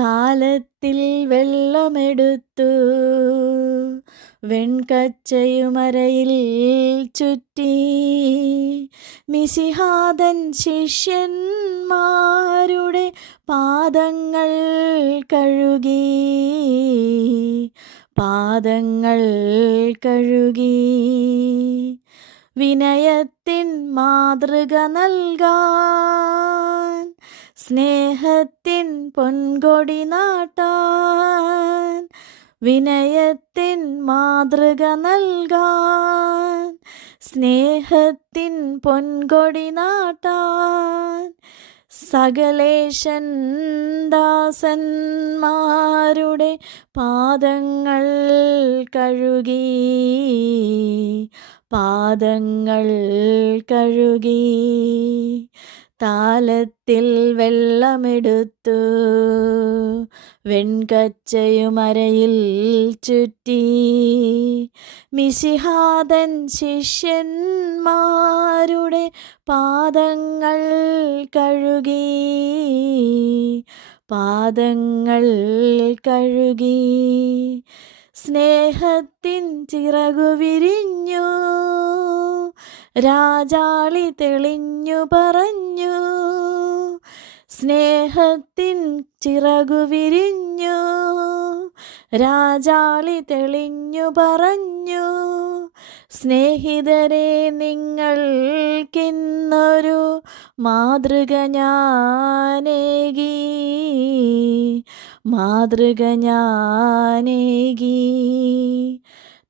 കാലത്തിൽ വെള്ളമെടുത്തു വെൺകച്ചയുമരയിൽ ചുറ്റി മിശിഹാതൻ ശിഷ്യന്മാരുടെ പാദങ്ങൾ കഴുകി വിനയത്തിൻ മാതൃക നൽകാൻ സ്നേഹത്തിൻ പൊൻകൊടി നാട്ടാൻ വിനയത്തിൻ മാതൃക നൽകാൻ സ്നേഹത്തിൻ പൊൻകൊടി നാട്ടാൻ സകലേശൻ ദാസന്മാരുടെ പാദങ്ങൾ കഴുകി താലത്തിൽ വെള്ളമെടുത്തു വെൺകച്ചയുമരയിൽ ചുറ്റി മിശിഹാതൻ ശിഷ്യന്മാരുടെ പാദങ്ങൾ കഴുകി സ്നേഹത്തിൻ ചിറകു വിരിഞ്ഞു രാജാളി തെളിഞ്ഞു പറഞ്ഞു സ്നേഹത്തിൻ ചിറകു വിരിഞ്ഞു രാജാളി തെളിഞ്ഞു പറഞ്ഞു സ്നേഹിതരെ നിങ്ങൾക്കിന്നൊരു മാതൃക ഞാനേകി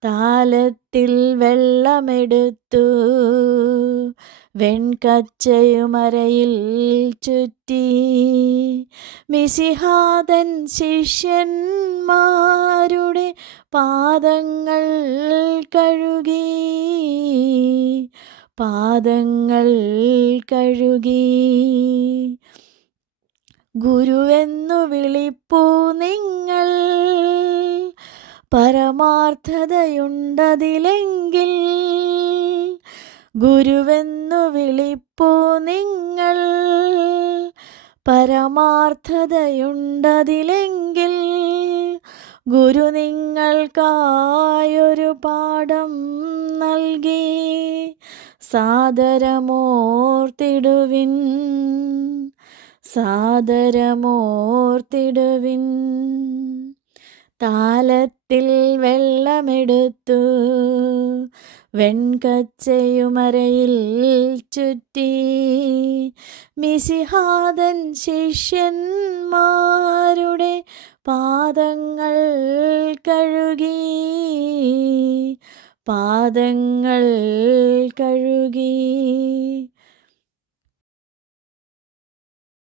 താലത്തിൽ വെള്ളമെടുത്തു വെൺകച്ചയുമരയിൽ ചുറ്റി മിശിഹാതൻ ശിഷ്യന്മാരുടെ പാദങ്ങൾ കഴുകി ഗുരുവെന്നു വിളിപ്പൂ നിങ്ങൾ പരമാർത്ഥതയുണ്ടതിലെങ്കിൽ ഗുരുവെന്നു വിളിപ്പൂ നിങ്ങൾ പരമാർത്ഥതയുണ്ടതിലെങ്കിൽ ഗുരു നിങ്ങൾക്കായൊരു പാഠം നൽകി സാദരമോർത്തിടുവിൻ താലത്തിൽ വെള്ളമെടുത്തു വെൺകച്ചയുമരയിൽ ചുറ്റി മിശിഹാതൻ ശിഷ്യന്മാരുടെ പാദങ്ങൾ കഴുകി